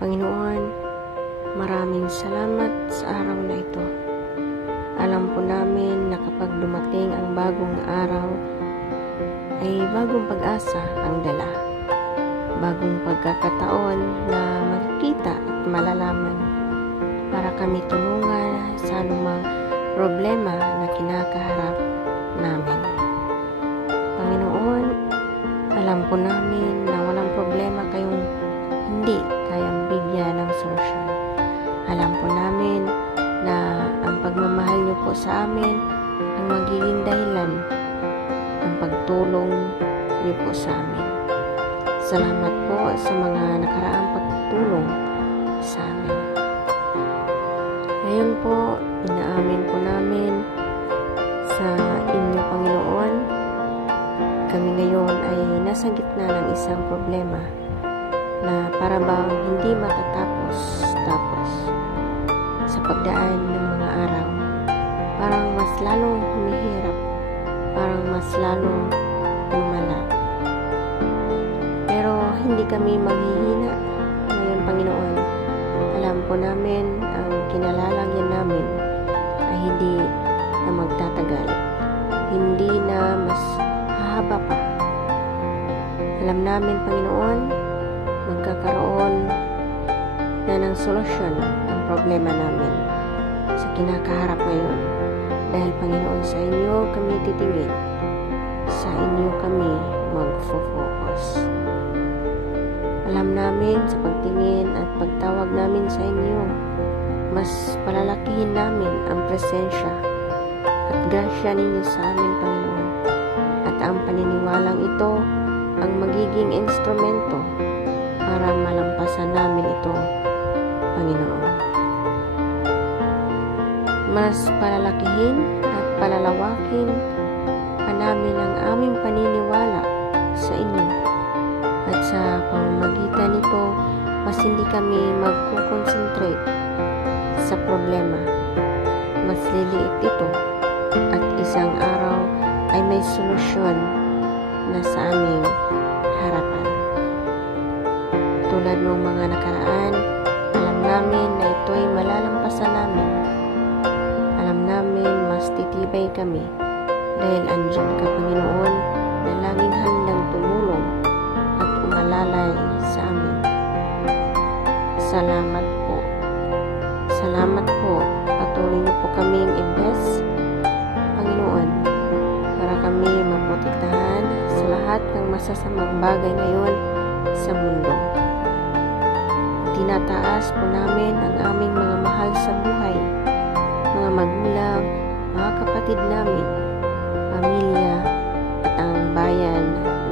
Panginoon, maraming salamat sa araw na ito. Alam po namin na kapag dumating ang bagong araw, ay bagong pag-asa ang dala. Bagong pagkakataon na makikita at malalaman para kami tulungan sa anumang problema na kinakaharap namin. Panginoon, alam po namin na walang problema kayong hindi kayang bigyan ng solusyon. Alam po namin na ang pagmamahal niyo po sa amin ang magiging dahilan ng pagtulong niyo po sa amin. Salamat po sa mga nakaraang pagtulong sa amin. Ngayon po, inaamin po namin sa inyo, Panginoon, kami ngayon ay nasa gitna ng isang problema na para bang hindi matatapos sa pagdaan ng mga araw. Parang mas lalong humihirap, parang mas lalong lumala. Pero hindi kami maghihina ngayon, Panginoon. Alam po namin ang kinalalagyan namin ay hindi na magtatagal, hindi na mas hahaba pa. Alam namin, Panginoon, magkakaroon na ng solusyon ang problema namin sa kinakaharap ngayon. Dahil, Panginoon, sa inyo kami titingin, sa inyo kami mag-focus. Alam namin sa pagtingin at pagtawag namin sa inyo, mas palalakihin namin ang presensya at grasya ninyo sa amin, Panginoon. At ang paniniwalang ito ang magiging instrumento para malampasan namin ito, Panginoon. Mas palalakihin at palalawakin pa namin ang aming paniniwala sa inyo. At sa pamamagitan nito, mas hindi kami magkukonsentrate sa problema. Mas liliit ito at isang araw ay may solusyon na sa aming harapan. Tulad ng mga nakaraan, alam namin na ito ay malalampasan namin. Alam namin mas titibay kami dahil andyan ka, Panginoon, na laging handang tumulong at umalalay sa amin. Salamat po. Salamat po. Patuloy niyo po kaming i-bless, Panginoon, para kami maprotektahan sa lahat ng masasamang bagay ngayon sa mundo. Tinataas po namin ang aming mga mahal sa buhay, mga magulang, mga kapatid namin, pamilya, at ang bayan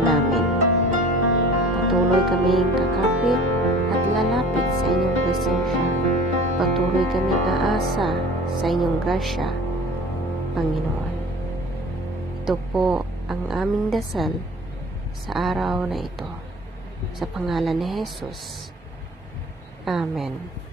namin. Patuloy kaming kakapit at lalapit sa inyong presensya. Patuloy kaming aasa sa inyong grasya, Panginoon. Ito po ang aming dasal sa araw na ito. Sa pangalan ni Jesus. Amen.